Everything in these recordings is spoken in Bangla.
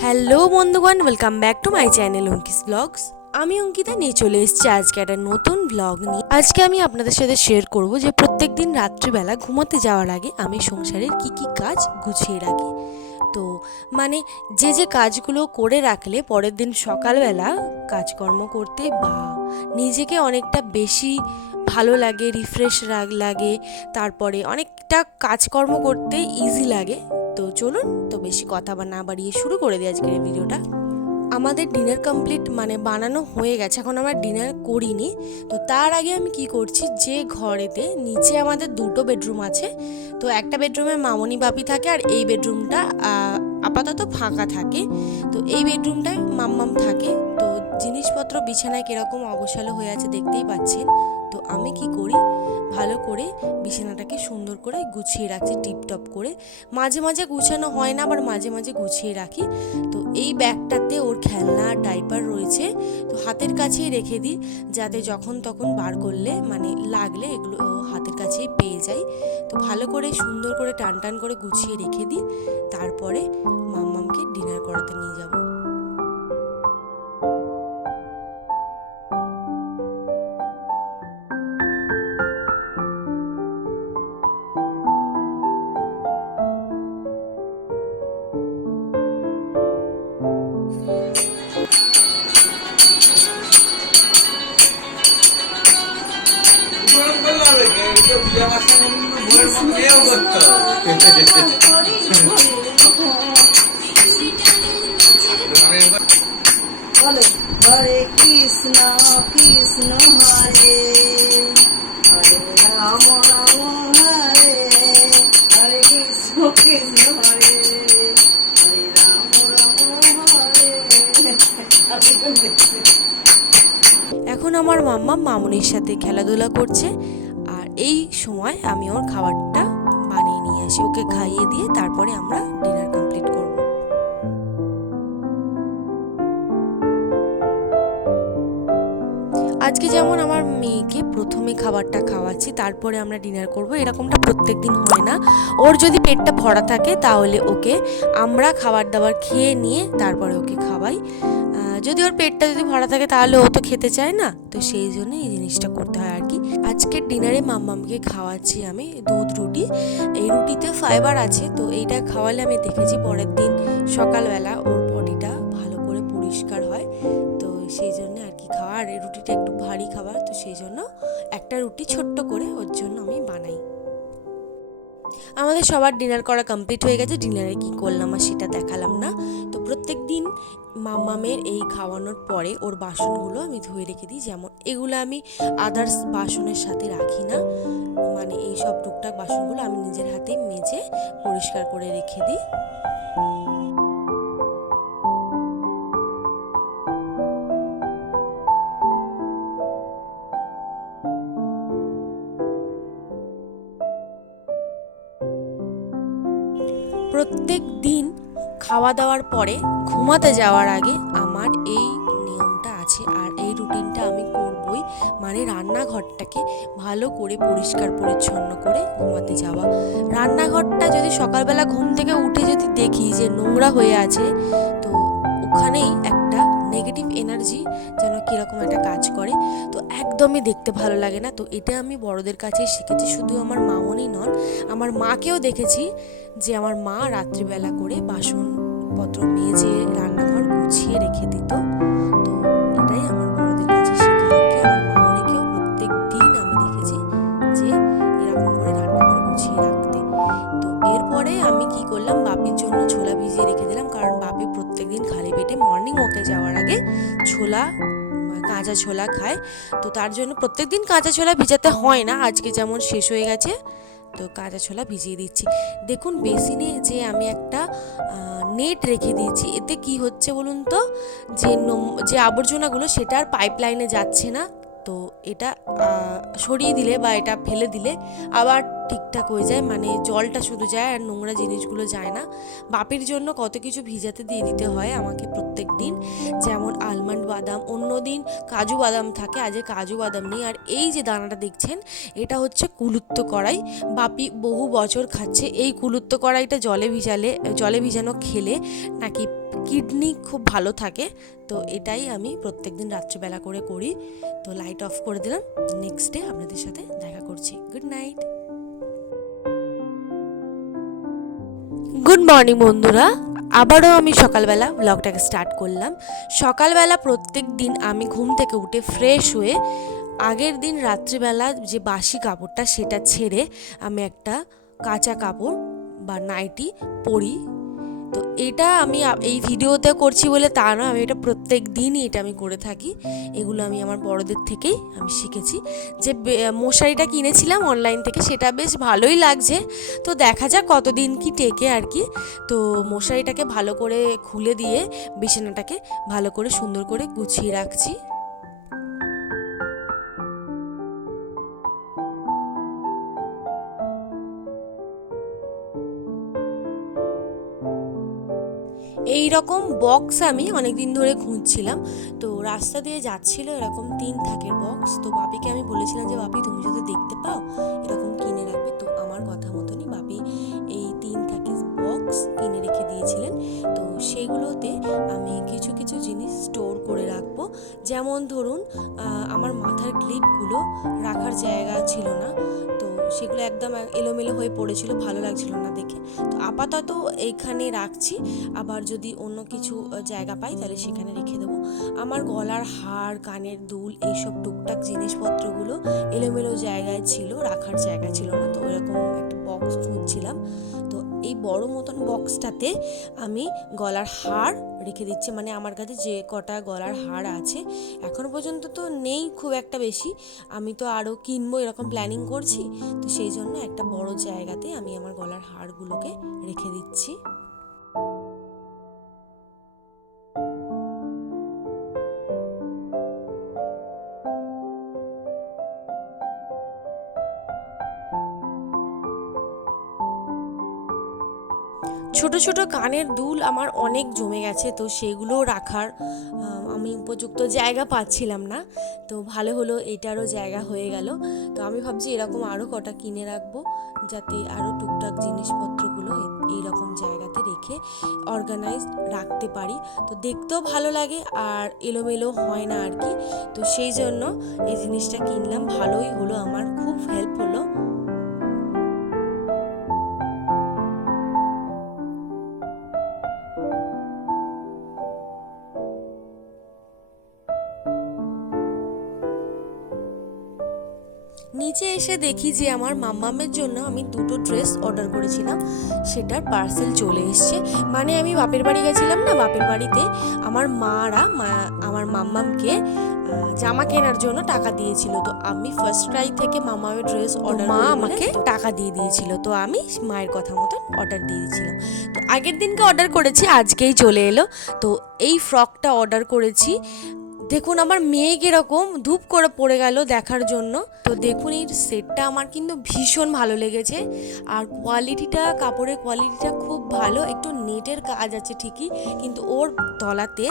হ্যালো বন্ধুগণ welcome back to my channel Ankis blogs আমি অঙ্কিতা, নিয়ে চলে এসেছি আজকে একটা নতুন ব্লগ নিয়ে। আজকে আমি আপনাদের সাথে শেয়ার করব যে প্রত্যেক দিন রাত্রিবেলা ঘুমাতে যাওয়ার আগে আমি সংসারের কি কি কাজ গুছিয়ে রাখি। তো মানে যে যে কাজগুলো করে রাখলে পরের দিন সকালবেলা কাজকর্ম করতে বা নিজেকে অনেকটা বেশি ভালো লাগে রিফ্রেশ লাগে, তারপরে অনেকটা কাজকর্ম করতে ইজি লাগে চলুন তো বেশি কথা বা না বাড়িয়ে শুরু করে দিই আজকের ভিডিওটা। আমাদের ডিনার কমপ্লিট মানে বানানো হয়ে গেছে, এখন আমরা ডিনার করিনি। তো তার আগে আমি কি করছি, যে ঘরেতে নিচে আমাদের দুটো বেডরুম আছে, তো একটা বেডরুমে মামনি বাপি থাকে আর এই বেডরুমটা আপাতত ফাঁকা থাকে। তো এই বেডরুমটায় মাম্মাম থাকে, তো জিনিসপত্র বিছানায় কীরকম অগোছালো হয়ে আছে দেখতেই পাচ্ছেন। তো আমি কি করি? ভালো করে বিছানাটাকে সুন্দর করে গুছিয়ে রাখছি, টিপটপ করে। মাঝে মাঝে গুছানো হয় না, আবার মাঝে মাঝে গুছিয়ে রাখি। তো এই ব্যাগটাতে ওর খেলনা, ডাইপার রয়েছে। তো হাতের কাছেই রেখে দিই, যাতে যখন তখন বার করলে মানে লাগলে এগুলো হাতের কাছেই পেয়ে যাই। তো ভালো করে সুন্দর করে টান টান করে গুছিয়ে রেখে দিই। তারপরে মাম্মামকে ডিনার করাতে নিয়ে যাব। এখন আমার মাম্মা মামুনির সাথে খেলাধুলা করছে, আর এই সময় আমি ওর খাবারটা বানিয়ে নিয়ে আসি। ওকে খাইয়ে দিয়ে তারপরে আমরা ডিনার আজকে যেমন আমার মেয়েকে প্রথমে খাবারটা খাওয়াচ্ছি, তারপরে আমরা ডিনার করব, এরকমটা প্রত্যেক দিন হয় না। ওর যদি পেটটা ভরা থাকে তাহলে ওকে আমরা খাবার দাবার খেয়ে নিয়ে তারপরে ওকে খাওয়াই। যদি ওর পেটটা যদি ভরা থাকে তাহলে ও তো খেতে চায় না। তো সেই জন্য এই জিনিসটা করতে হয় আর কি আজকের ডিনারে মাম্মামকে খাওয়াচ্ছি আমি দুধ, রুটি। এই রুটিতে ফাইবার আছে, তো এইটা খাওয়ালে আমি দেখেছি পরের দিন সকালবেলা ওর আর রুটিটা একটু ভারী খাবার, তো সেই জন্য একটা রুটি ছোট্ট করে ওর জন্য আমি বানাই। আমাদের সবার ডিনার করা কমপ্লিট হয়ে গেছে, ডিনারে কি করলাম আর সেটা দেখালাম না। তো প্রত্যেক দিন মাম্মামের এই খাওয়ানোর পরে ওর বাসনগুলো আমি ধুয়ে রেখে দিই, যেমন এগুলো আমি আদার্স বাসনের সাথে রাখি না। মানে এই সব টুকটাক বাসনগুলো আমি নিজের হাতে মেজে পরিষ্কার করে রেখে দিই। প্রত্যেক দিন খাওয়া দাওয়ার পরে ঘুমাতে যাওয়ার আগে আমার এই নিয়মটা আছে আর এই রুটিনটা আমি করবই। মানে রান্নাঘরটাকে ভালো করে পরিষ্কার পরিচ্ছন্ন করে ঘুমাতে যাওয়া। রান্নাঘরটা যদি সকালবেলা ঘুম থেকে উঠে যদি দেখি যে নোংরা হয়ে আছে, তো ওখানেই একটা নেগেটিভ এনার্জি যেন কীরকম একটা কাজ করে। তো একদমই দেখতে ভালো লাগে না। তো এটা আমি বড়দের কাছেই শিখেছি। শুধু আমার মামনি নন, আমার মাকেও দেখেছি যে আমার মা রাত্রিবেলা করে বাসনপত্র মেজে রান্নাঘর গুছিয়ে রেখে দিত। ছোলা কাঁচা ছোলা খায়। তো তার জন্য প্রত্যেক দিন কাঁচা ছোলা ভিজাতে হয় না। আজকে যেমন শেষ হয়ে গেছে, তো কাঁচা ছোলা ভিজিয়ে দিচ্ছি। দেখুন, বেসিনে যে আমি একটা নেট রেখে দিয়েছি, এতে কি হচ্ছে বলুন তো? যে যে আবর্জনাগুলো সেটা আর পাইপ লাইনে যাচ্ছে না। তো এটা সরিয়ে দিলে বা এটা ফেলে দিলে আবার ঠিকঠাক হয়ে যায়। মানে জলটা শুধু যায় আর নোংরা জিনিসগুলো যায় না। বাপির জন্য কত কিছু ভিজাতে দিয়ে দিতে হয় আমাকে প্রত্যেক দিন। যেমন আলমন্ড বাদাম, অন্য দিন কাজু বাদাম থাকে, আজকে কাজু বাদাম নেই। আর এই যে দানাটা দেখছেন, এটা হচ্ছে কুলুত্ত কড়াই। বাপি বহু বছর খাচ্ছে। এই কুলুত্ত কড়াইটা জলে ভিজালে, জলে ভিজানো খেলে নাকি কিডনি খুব ভালো থাকে, তো এটাই আমি প্রত্যেকদিন রাত্রিবেলা করে করি। তো লাইট অফ করে দিলাম নেক্সট ডে আপনাদের সাথে দেখা করছি। গুড নাইট গুড মর্নিং বন্ধুরা। আবারও আমি সকালবেলা ব্লগটাকে স্টার্ট করলাম। সকালবেলা প্রত্যেক দিন আমি ঘুম থেকে উঠে ফ্রেশ হয়ে আগের দিন রাত্রিবেলা যে বাসি কাপড়টা সেটা ছেড়ে আমি একটা কাঁচা কাপড় বা নাইটি পরি। তো এটা আমি এই ভিডিওতে করছি বলে তা নয়, আমি এটা প্রত্যেক দিনই এটা আমি করে থাকি। এগুলো আমি আমার বড়দের থেকেই আমি শিখেছি। যে মশারিটা কিনেছিলাম অনলাইন থেকে, সেটা বেশ ভালোই লাগছে। তো দেখা যাক কতদিন কি টেকে আর কি। তো মশারিটাকে ভালো করে খুলে দিয়ে, বিছানাটাকে ভালো করে সুন্দর করে গুছিয়ে রাখছি। এই রকম বক্স আমি অনেক দিন ধরে খুঁজছিলাম। তো রাস্তা দিয়ে যাচ্ছিল এরকম তিন থাকের বক্স তো বাপিকে আমি বলেছিলাম যে, বাপি, তুমি যদি দেখতে পাও, এরকম কিনে রাখবে। তো আমার কথা মতনই বাপি এই তিন থাকের বক্স কিনে রেখে দিয়েছিলেন। তো সেগুলোতে আমি কিছু কিছু জিনিস স্টোর করে রাখব। যেমন ধরুন আমার মাথার ক্লিপগুলো রাখার জায়গা ছিল না। সেগুলো একদম এলোমেলো হয়ে পড়েছিল, ভালো লাগছিল না দেখে। তো আপাতত এইখানে রাখছি, আবার যদি অন্য কিছু জায়গা পাই তাহলে সেখানে রেখে দেবো। আমার গলার হার, কানের দুল এইসব টুকটাক জিনিসপত্রগুলো এলোমেলো জায়গায় ছিল, রাখার জায়গা ছিল না, তো এরকম একটা বক্স খুঁজছিলাম। তো এই বড় মতন বক্সটাতে আমি গলার হার রেখে দিচ্ছে। মানে আমার কাছে যে কটা গলার হার আছে, এখনও পর্যন্ত তো নেই খুব একটা বেশি। আমি তো আরও কিনবো, এরকম প্ল্যানিং করছি। তো সেই জন্য একটা বড় জায়গাতে আমি আমার গলার হারগুলোকে রেখে দিচ্ছি। ছোট ছোট কানের দুল আমার অনেক জমে গেছে, তো সেগুলো রাখার আমি উপযুক্ত জায়গা পাচ্ছিলাম না, তো ভালো হলো এটারও জায়গা হয়ে গেল। তো আমি ভাবছি এরকম আরও কটা কিনে রাখব, যাতে আরও টুকটাক জিনিসপত্রগুলো এইরকম জায়গাতে রেখে অর্গানাইজ রাখতে পারি। তো দেখতেও ভালো লাগে আর এলোমেলো হয় না আর কি। তো সেই জন্য এই জিনিসটা কিনলাম, ভালোই হলো আমার, খুব হেল্প হলো। নিচে এসে দেখি যে আমার মাম্মামের জন্য আমি দুটো ড্রেস অর্ডার করেছিলাম। সেটার পার্সেল চলে এসছে। মানে আমি বাপের বাড়ি গেছিলাম না বাপের বাড়িতে আমার মারা মা- আমার মাম্মামকে জামা কেনার জন্য টাকা দিয়েছিল। তো আমি ফার্স্ট ক্রাই থেকে মামামের ড্রেস অর্ডার মা আমাকে টাকা দিয়ে দিয়েছিল। তো আমি মায়ের কথা মতন অর্ডার দিয়ে দিয়েছিলাম। তো আগের দিনকে অর্ডার করেছি আজকেই চলে এলো। তো এই ফ্রকটা অর্ডার করেছি দেখুন, আমার মেয়ে কীরকম ধূপ করে পড়ে গেল দেখার জন্য। তো দেখুন, এই সেটটা আমার কিন্তু ভীষণ ভালো লেগেছে। আর কোয়ালিটিটা কাপড়ের কোয়ালিটিটা খুব ভালো। একটু নেটের কাজ আছে ঠিকই, কিন্তু ওর তলাতে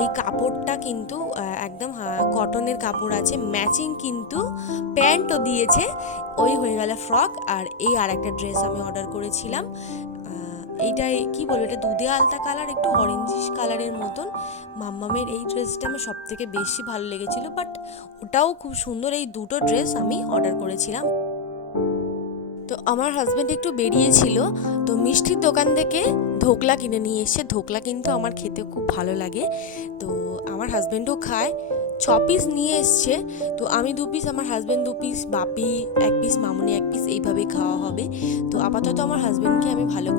এই কাপড়টা কিন্তু একদম কটনের কাপড় আছে। ম্যাচিং কিন্তু প্যান্টও দিয়েছে। ওই হয়ে গেল ফ্রক। আর এই আর একটা ড্রেস আমি অর্ডার করেছিলাম। আহ, এইটাই কি বলব এটা দুধে আলতা কালার একটু অরেঞ্জিশ কালারের মতন। মাম্মামের এই ড্রেসটা আমার সব থেকে বেশি ভালো লেগেছিল বাট ওটাও খুব সুন্দর এই দুটো ড্রেস আমি অর্ডার করেছিলাম। তো আমার হাজব্যান্ড একটু বেরিয়েছিল তো মিষ্টির দোকান থেকে ধোকলা কিনে নিয়ে এসে ধোকলা কিন্তু আমার খেতে খুব ভালো লাগে। তো আমার হাজব্যান্ডও খায় ছ পিস নিয়ে এসছে তো আমি দু পিস আমার হাজব্যান্ড দু পিস বাপি এক পিস মামুনি এক পিস এইভাবে খাওয়া হবে। তো আপাতত আমার হাজব্যান্ডকে আমি ভালো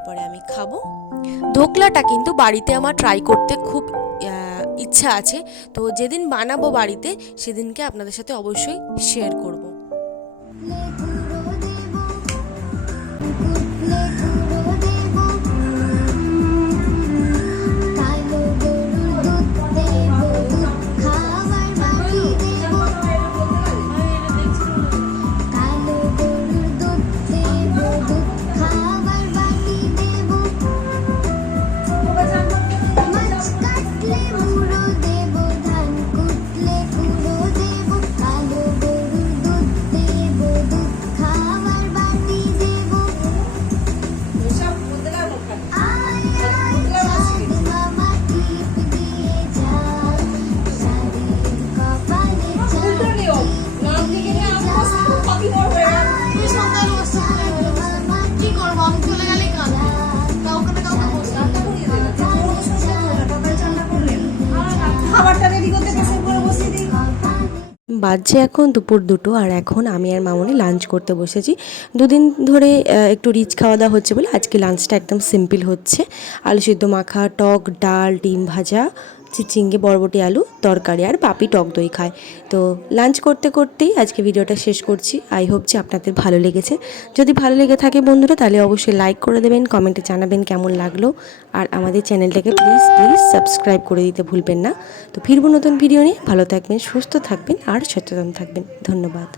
তারপরে আমি খাব। ধোকলাটা কিন্তু বাড়িতে আমার ট্রাই করতে খুব ইচ্ছা আছে। তো যেদিন বানাবো বাড়িতে, সেদিনকে আপনাদের সাথে অবশ্যই শেয়ার করব। বাজছে এখন দুপুর দুটো আর এখন আমি আর মামনি লাঞ্চ করতে বসেছি। দুদিন ধরে একটু রিচ খাওয়া দাওয়া হচ্ছে বলে আজকে লাঞ্চটা একদম সিম্পল হচ্ছে। আলু সিদ্ধ মাখা, টক, ডাল, ডিম ভাজা চিচিঙ্গে বরবটি আলু, তরকারি আর পাপি টক দই খায় তো লাঞ্চ করতে করতেই আজকে ভিডিওটা শেষ করছি। আই হোপ যে আপনাদের ভালো লেগেছে। যদি ভালো লেগে থাকে বন্ধুরা, তাহলে অবশ্যই লাইক করে দেবেন কমেন্টে জানাবেন কেমন লাগল। আর আমাদের চ্যানেলটাকে প্লিজ প্লিজ সাবস্ক্রাইব করে দিতে ভুলবেন না। তো ফিরবো নতুন ভিডিও নিয়ে। ভালো থাকবেন, সুস্থ থাকবেন, আর সচেতন থাকবেন। ধন্যবাদ।